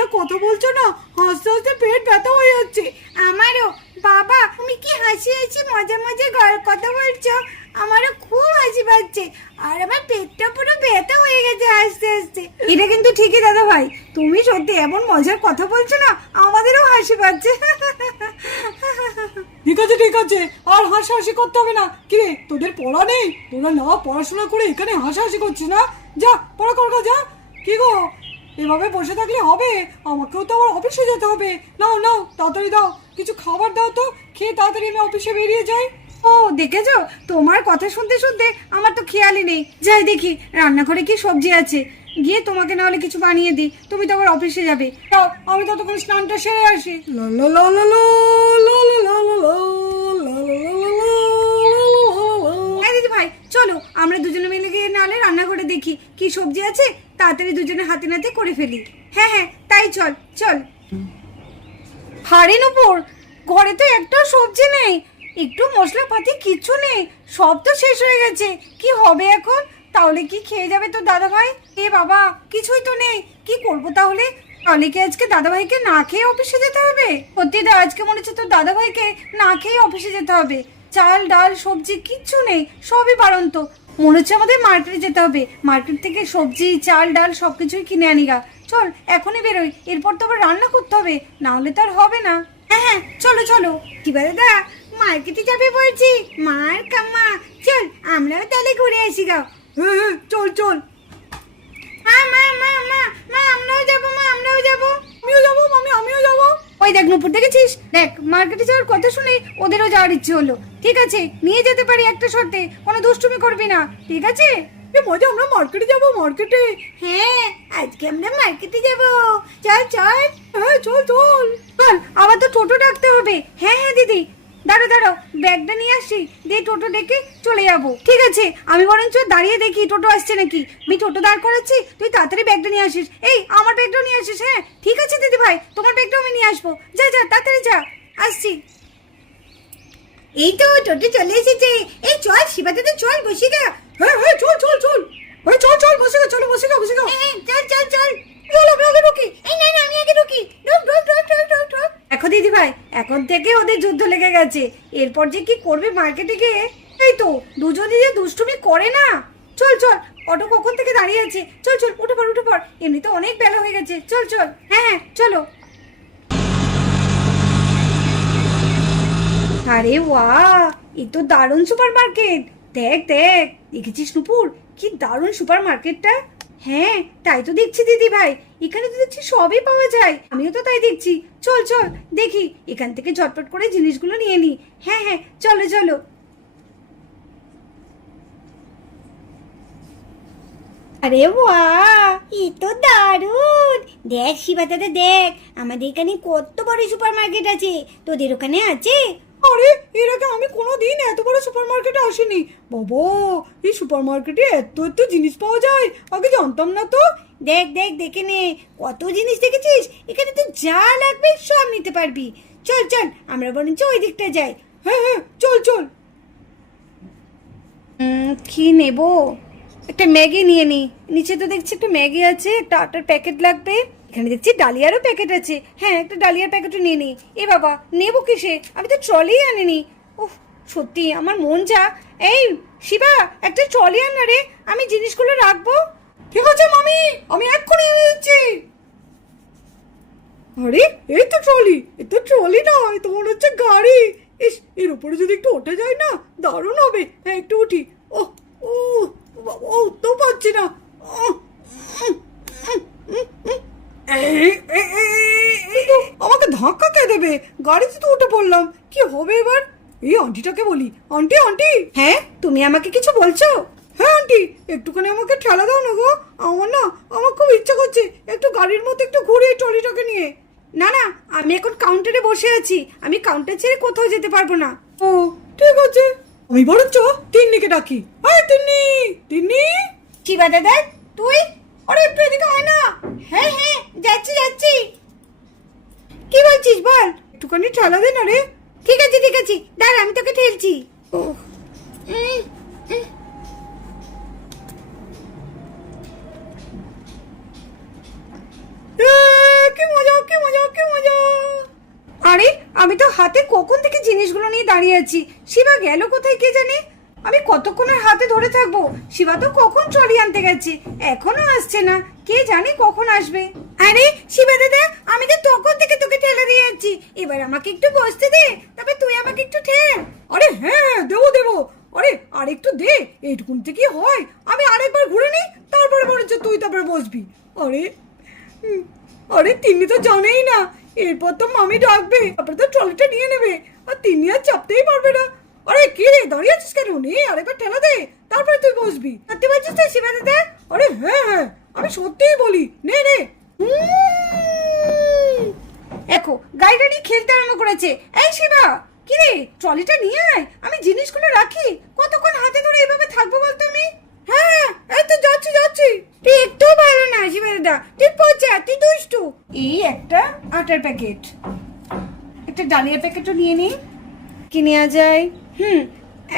যা কথা বলছো না, হাসতে হাসতে পেট ব্যথা হয়ে যাচ্ছে। আমারও। বাবা তুমি কি হাসি হাসি মজা মজা কথা বলছো, আমারও খুব হাসি পাচ্ছে, আর আমার পেটটা পুরো ব্যথা হয়ে গেছে হাসতে হাসতে। এটা কিন্তু ঠিকই দাদা ভাই, তুমি সত্যি এমন মজার কথা বলছো না, আমাদেরও হাসি পাচ্ছে। ঠিক আছে ঠিক আছে, আর হাসাহাসি করতে হবে না। কিরে তোদের পড়া নেই? তোরা না পড়াশোনা করে এখানে হাসাহাসি করছিস না? যা পড়া কর যা। কি গো এভাবে বসে থাকলে হবে? আমাকেও তো আবার অফিসে যেতে হবে। নাও নাও তাড়াতাড়ি দাও, কিছু খাবার দাও তো, খেয়ে তাড়াতাড়ি আমি অফিসে বেরিয়ে যাই। ও দেখেছো, তোমার কথা শুনতে শুনতে আমার তো খেয়ালই নেই। যাই দেখি রান্নাঘরে কি সবজি আছে, গিয়ে তোমাকে না হলে কিছু বানিয়ে দিই, তুমি তো আবার অফিসে যাবে। যাও, আমি ততক্ষণ স্নানটা সেরে আসি। দিদি ভাই চলো, আমরা দুজনে মিলে গিয়ে নাহলে রান্নাঘরে দেখি কি সবজি আছে, তাড়াতাড়ি দুজনে হাতে নাতে করে ফেলি। হ্যাঁ হ্যাঁ তাই চল চল। হাড়ির উপর ঘরে তো একটা সবজি নেই, একটু মশলাপাতি কিছু নেই, সব তো শেষ হয়ে গেছে। কি হবে এখন? তাহলে কি খেয়ে যাবে তোর দাদা ভাই? এ বাবা কিছুই তো নেই, কি করব তাহলে? তাহলে কি আজকে দাদা ভাইকে না খেয়ে অফিসে যেতে হবে? সত্যি তো আজকে মনে হচ্ছে তোর দাদা ভাইকে না খেয়ে অফিসে যেতে হবে। চাল ডাল সবজি কিচ্ছু নেই, সবই বাড়ন্ত। মনে হচ্ছে আমাদের মার্কেটে যেতে হবে, মার্কেট থেকে সবজি চাল ডাল সবকিছুই কিনে আনি গা। চল এখনই বেরোই, এরপর তো আবার রান্না করতে হবে, না হলে তো আর হবে না। হ্যাঁ হ্যাঁ চলো চলো। কি বলে দা, মার্কেটে যাবে বলছি? মার কাম্মা, চল আমরাও তাহলে ঘুরে আসি গা। হ্যাঁ হ্যাঁ চল চল। মা মা মা মা মা আমরাও যাবো, মা আমরাও যাবো। আমিও যাবো মামি, আমিও যাবো। ওই দেখ নুপুর, দেখেছিস? দেখ মার্কেটে যাওয়ার কথা শুনে ওদেরও যাওয়ার ইচ্ছে হলো। ঠিক আছে নিয়ে যেতে পারি একটা শর্তে, কোনো দুষ্টুমি করবি না, ঠিক আছে? মজা, আমরা মার্কেটে যাবো মার্কেটে। হ্যাঁ আজকে আমরা মার্কেটে যাবো, চল চল। হ্যাঁ চল চল। চল, আবার তো টোটো ডাকতে হবে। হ্যাঁ হ্যাঁ দিদি, দাঁড়ো দাঁড়ো, ব্যাগটা নিয়ে আসি, দিয়ে টোটো ডেকে চলে যাবো। ঠিক আছে আমি বরঞ্চ দাঁড়িয়ে দেখি টোটো আসছে নাকি। আমি টোটো দাঁড় করাচ্ছি, তুই তাড়াতাড়ি ব্যাগটা নিয়ে আসিস। এই আমার ব্যাগটাও নিয়ে আসিস। হ্যাঁ ঠিক আছে দিদি ভাই, তোমার ব্যাগটাও আমি নিয়ে আসবো। যা যা তাড়াতাড়ি যা, আসছি। এই তো টোটো চলে এসেছে। এই চল শিবাতে তো চল, বসি গা। হ্যাঁ হ্যাঁ চল চল চল। হ্যাঁ চল চল, বসে গো, চলো বসে গো বসে গো। চল চল চল, চল আমি আগে ঢুকি। এই না না আমি আগে ঢুকি, ঢুক ঢুক ঢুক ঢুক ঢুক ঢুক। দেখো দিদি ভাই, এখন থেকে ওদের যুদ্ধ লেগে গেছে, এরপর যে কি করবে মার্কেটে গিয়ে। এই তো দুজনে যে দুষ্টুমি করে না। চল চল, অটো কখন থেকে দাঁড়িয়ে আছে, চল চল উঠে পড় উঠে পড়, এমনিতে অনেক বেলা হয়ে গেছে। চল চল। হ্যাঁ হ্যাঁ চলো। আরে বাহ, এ তো দারুণ সুপার মার্কেট। দেখ দেখ, দেখেছিস নুপুর কি দারুণ সুপার মার্কেটটা? হ্যাঁ তাই তো দেখছি দিদি ভাই, এখানে তো দেখছি সবই পাওয়া যায়। আমিও তো তাই দেখছি। চল চল দেখি, এখান থেকে ঝটপট করে জিনিসগুলো নিয়ে নি। হ্যাঁ হ্যাঁ চলো চলো। আরে বাহ, এ তো দারুণ। দেখ শিবা দাদা দেখ, আমাদের এখানে কত বড় সুপার মার্কেট আছে, তোদের ওখানে আছে? আরে এর আগে আমি কোনোদিন এত বড় সুপার মার্কেটে আসিনি। বাবা, এই সুপার মার্কেটে এত এত জিনিস পাওয়া যায়, আগে জানতাম না তো। দেখ দেখ দেখে নে, কত জিনিস দেখেছিস, এখানে তো যা লাগবে সব নিতে পারবি। চল চল আমরা বরঞ্চ ওই দিকটা যাই। হ্যাঁ হ্যাঁ চল চল। কি নেব? একটা ম্যাগি নিয়ে নি। নিচে তো দেখছি একটা ম্যাগি আছে, একটা আটার প্যাকেট লাগবে। এখানে দেখছি ডালিয়ারও প্যাকেট আছে। হ্যাঁ একটা ডালিয়ার প্যাকেটও নিয়ে নি। এ বাবা নেবো কিসে, আমি তো ট্রলিই আনিনি। উফ সত্যি আমার মন যা। এই শিবা, একটা ট্রলি আন না রে, আমি জিনিসগুলো রাখবো। ঠিক আছে মামি, আমি এক্ষুনি এনে দিচ্ছি। আরে এই তো ট্রলি, এ তো ট্রলি নয়, তো মনে হচ্ছে গাড়ি। ইস, এর উপরে যদি একটু ওঠা যায় না, দারুণ হবে। হ্যাঁ একটু উঠি। ও ও বাবা, উঠতেও পারছি না। আমাকে ধাক্কা কে দেবে? গাড়িতে তো উঠে পড়লাম, কি হবে এবার? এই আন্টিটাকে বলি, আন্টি আন্টি। হ্যাঁ তুমি আমাকে কিছু বলছো? হ্যাঁ আন্টি, একটুখানি আমাকে ঠেলা দাও না গো। আমার খুব ইচ্ছা করছে একটু গাড়ির মধ্যে একটু ঘুরে ট্রলিটাকে নিয়ে। না না, আমি এখন কাউন্টারে বসে আছি, আমি কাউন্টার ছেড়ে কোথাও যেতে পারবো না। ও ঠিক আছে, আমি বরঞ্চ তিন্নিকে ডাকি। আরে তিন্নি, তিন্নি। শিবা দাদা তুই, আরে একটু এদিকে আয় না। হ্যাঁ হ্যাঁ যাচ্ছি যাচ্ছি। কি বলছিস বল, একটুখানি ঠেলা দে না রে। ঠিক আছে দাঁড়া আমি তোকে ঠেলছি। ও কি আরে আমি তো হাতে কখন থেকে জিনিসগুলো নিয়ে দাঁড়িয়ে আছি, শিবা গেল কোথায় কে জানে। আমি কতক্ষণের হাতে ধরে থাকবো, শিবা তো কখন ট্রলি আনতে গেছে, এখনো আসছে না, কে জানে কখন আসবে। আরে শিবা দাদা, আমি তো তখন থেকে তোকে ঠেলে দিয়ে যাচ্ছি, এবার আমাকে একটু বসতে দে, তবে তুই আমাকে একটু ঠেল। আরে হ্যাঁ দেবো দেবো, আরে আরেকটু দে, এইটুকুন থেকে হয়, আমি আরেকবার ঘুরে নিই, তারপরে মনে হচ্ছে তুই তারপরে বসবি। আরে আরে তিনি তো জানেই না, এরপর তো মামি ডাকবে, তারপরে তো ট্রলিটা নিয়ে নেবে, আর তিনি আর চাপতেই পারবে না। আরে কি রে, দাঁড়িয়ে আছিস কেন, নে আরেকবার ঠেলা দে, তারপরে তুই বসবি। সত্যি বলছিস তো শিবা দাদা? আরে হ্যাঁ হ্যাঁ, আমি সত্যিই বলি, নে নে। দেখো গাড়িটা নিয়ে খেলতে আরম্ভ করেছে। এই শিবা, কি রে, ট্রলিটা নিয়ে আয়, আমি জিনিসগুলো রাখি, কতক্ষণ হাতে ধরে এভাবে থাকবো বলতো আমি। হ্যাঁ এই তো যাচ্ছি যাচ্ছি। তুই একটু ভালো না শিবা দাদা, তুই পচা, তুই দুষ্টু। এই একটা আটার প্যাকেট, একটা ডালিয়া প্যাকেটও নিয়ে নি, কি নেওয়া যায়,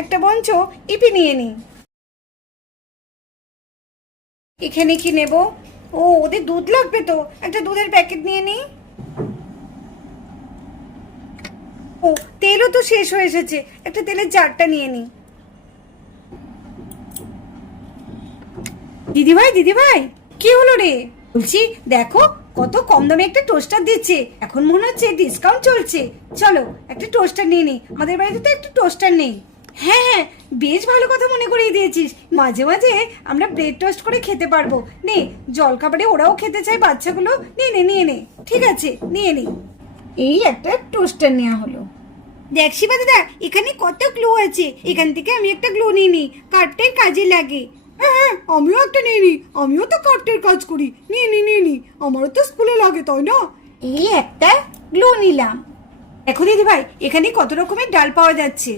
একটা বঞ্চ ইপি নিয়ে নি। এখানে কি নেব, ও ওদের দুধ লাগবে তো, একটা দুধের প্যাকেট নিয়ে নি। ও তেলও তো শেষ হয়ে এসেছে, একটা তেলের জারটা নিয়ে নি। দিদি ভাই কি হলো রে? বলছি দেখো কত কম দামে একটা টোস্টার দিচ্ছে, এখন মনে হচ্ছে ডিসকাউন্ট চলছে, চলো একটা টোস্টার নিয়ে নি, আমাদের বাড়িতে তো একটা টোস্টার নেই। হ্যাঁ হ্যাঁ, বেশ ভালো কথা মনে করিয়ে দিয়েছিস, মাঝে মাঝে আমরা ব্রেড টোস্ট করে খেতে পারবো। নে, জল খাবারে ওরাও খেতে চায় বাচ্চাগুলো, নিয়ে নে, ঠিক আছে নিয়ে নে। এই একটা টোস্টার নেওয়া হলো। দেখ শিবা দাদা, এখানে কত গ্লু আছে, এখান থেকে আমি একটা গ্লু নিয়ে নি, কাঠটাই কাজে লাগে। হ্যাঁ হ্যাঁ, আমিও একটা নিয়ে নি, আমিও তো কার্টের কাজ করি, নিয়ে নি, আমারও তো স্কুলে লাগে তাই না। এই একটা গ্লু নিলাম। দেখো দিদি ভাই, এখানে কত রকমের ডাল পাওয়া যাচ্ছে।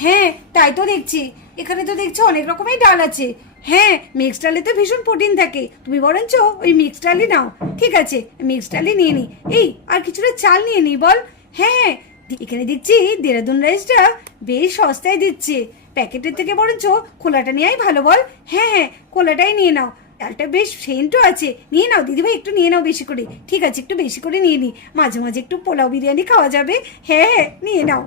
হ্যাঁ তাই তো দেখছি, এখানে তো দেখছি অনেক রকমের ডাল আছে। হ্যাঁ, মিক্স ডালে তো ভীষণ প্রোটিন থাকে, তুমি বরঞ্চ ওই মিক্স ডালই নাও। ঠিক আছে, মিক্স ডালই নিয়ে নি। এই আর কিছুটা চাল নিয়ে নি বল। হ্যাঁ, এখানে দেখছি দেরাদুন রাইসটা বেশ সস্তায় দিচ্ছে, প্যাকেটের থেকে বরঞ্চ খোলাটা নেওয়াই ভালো বল। হ্যাঁ, খোলাটাই নিয়ে নাও, ডালটা বেশ সেন্টও আছে, নিয়ে নাও দিদিভাই, একটু নিয়ে নাও বেশি করে। ঠিক আছে, একটু বেশি করে নিয়ে নি, মাঝে মাঝে একটু পোলাও বিরিয়ানি খাওয়া যাবে। হ্যাঁ নিয়ে নাও।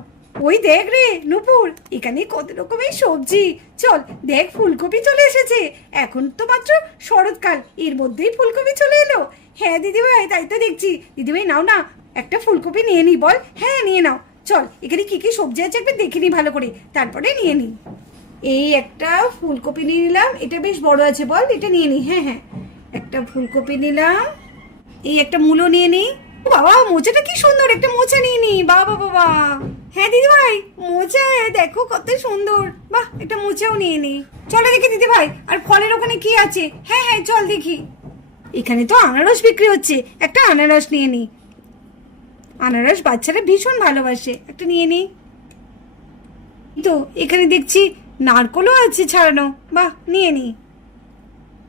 ওই দেখ রে নূপুর, এখানে কত রকমের সবজি, চল দেখ ফুলকপি চলে এসেছে, এখন তো মাত্র শরৎকাল, এর মধ্যেই ফুলকপি চলে এলো। হ্যাঁ দিদিভাই, তাই তো দেখছি। দিদিভাই নাও না, একটা ফুলকপি নিয়ে নি বল। হ্যাঁ নিয়ে নাও, চল এখানে কি কি সবজি আছে একবার দেখে নি ভালো করে, তারপরে নিয়ে নি। এই একটা ফুলকপি নিয়ে নিলাম, এটা বেশ বড় আছে বল, এটা নিয়ে নি। হ্যাঁ, একটা ফুলকপি নিলাম। এই একটা মূলো নিয়ে নি। বাবা মোচাটা কি সুন্দর, একটা মোচা নিয়ে নি। বাবা, হ্যাঁ দিদি ভাই, মোচা দেখো কত সুন্দর, বাহ একটা মোচাও নিয়ে নি। চলো দেখি দিদি ভাই, আর ফলের ওখানে কি আছে। হ্যাঁ চল দেখি। এখানে তো আনারস বিক্রি হচ্ছে, একটা আনারস নিয়ে নি, আনারস বাচ্চারা ভীষণ ভালোবাসে, একটা নিয়ে নি। তো এখানে দেখছি নারকলও আছে ছাড়ানো, বাহ নিয়ে নি।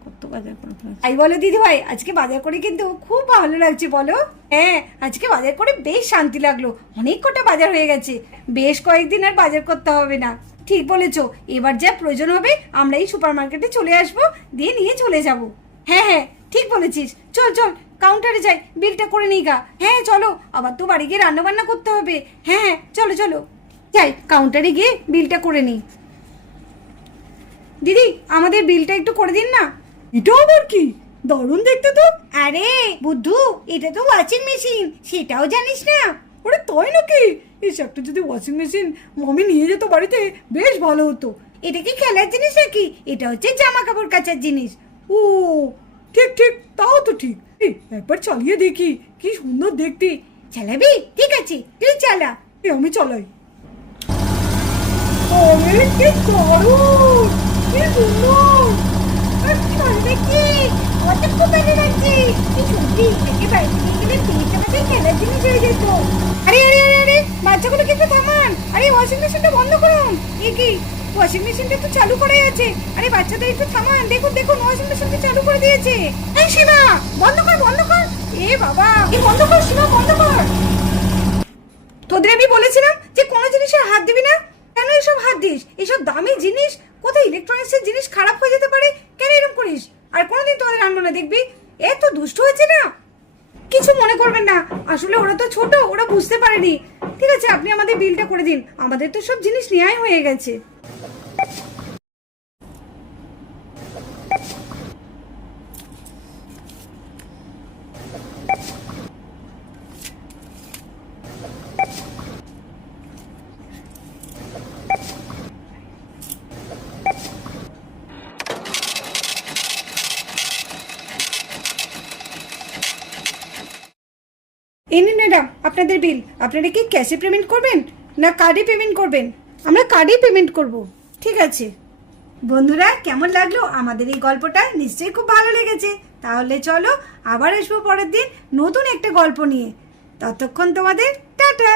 কত বাজার করে তাই বলো দিদি ভাই, আজকে বাজার করে কিন্তু খুব ভালো লাগছে বলো। হ্যাঁ, আজকে বাজার করে বেশ শান্তি লাগলো, অনেক কটা বাজার হয়ে গেছে, বেশ কয়েকদিন আর বাজার করতে হবে না। ঠিক বলেছো, এবার যা প্রয়োজন হবে আমরা এই সুপার মার্কেটে চলে আসবো, দিয়ে নিয়ে চলে যাব। হ্যাঁ ঠিক বলেছিস, চল কাউন্টারে যাই, বিলটা করে নিই গা। হ্যাঁ চলো, আবার তো বাড়ি গিয়ে রান্না বান্না করতে হবে। হ্যাঁ চলো যাই, কাউন্টারে গিয়ে বিলটা করে নিই। দিদি আমাদের বিলটা একটু করে দিন না। এটা আবার কি, দারুণ দেখতে তো। আরে বুদ্ধু, এটা তো ওয়াশিং মেশিন, সেটাও জানিস না? ওরে তাই নাকি, এসে একটা যদি ওয়াশিং মেশিন মামি নিয়ে যেত বাড়িতে বেশ ভালো হতো। এটা কি খেলার জিনিস নাকি, এটা হচ্ছে জামা কাপড় কাচার জিনিস। ও ঠিক, তাও তো ঠিক, একবার চালিয়ে দেখি, কি সুন্দর দেখতে। চালাবি? ঠিক আছে তুই চালা। আমি চালাই। আরে কি দারুণ, কি সুন্দর, ভালো দেখছি, আমার তো খুব ভালো লাগছে। এই সত্যি এটাকে বাড়িতে নিয়ে গেলে পেট আমাদের খেলার জিনিস হয়ে যেত। আরে বাচ্চাগুলোকে একটু থামান, আরে ওয়াশিং মেশিনটা বন্ধ করুন। এ কি, ওয়াশিং মেশিনটা তো চালু করে আছে, আরে বাচ্চাদের একটু থামান, দেখুন ওয়াশিং মেশিনটা চালু করে দিয়েছে। এই শিবা, বন্ধ কর। এ বাবা, বন্ধ কর শিবা, বন্ধ কর। তোদের আমি বলেছিলাম যে কোনো জিনিসে হাত দিবি না, কেন এসব হাত দিস? এসব দামি জিনিস, কোথায় ইলেকট্রনিক্সের জিনিস খারাপ হয়ে যেতে পারে, কেন এরকম করিস? আর কোনোদিন তোদের আনবো না, দেখবি এত দুষ্ট হয়েছে না। কিছু মনে করবেন না, আসলে ওরা তো ছোট, ওরা বুঝতে পারেনি। ঠিক আছে, আপনি আমাদের বিলটা করে দিন, আমাদের তো সব জিনিস নেওয়াই হয়ে গেছে। এই নিন ম্যাডাম আপনাদের বিল। আপনারা কি ক্যাশে পেমেন্ট করবেন না কার্ডে পেমেন্ট করবেন? আমরা কার্ডেই পেমেন্ট করব। ঠিক আছে বন্ধুরা, কেমন লাগলো আমাদের এই গল্পটা? নিশ্চয়ই খুব ভালো লেগেছে। তাহলে চলো আবার আসবো পরের দিন নতুন একটা গল্প নিয়ে। ততক্ষণ তোমাদের টাটা।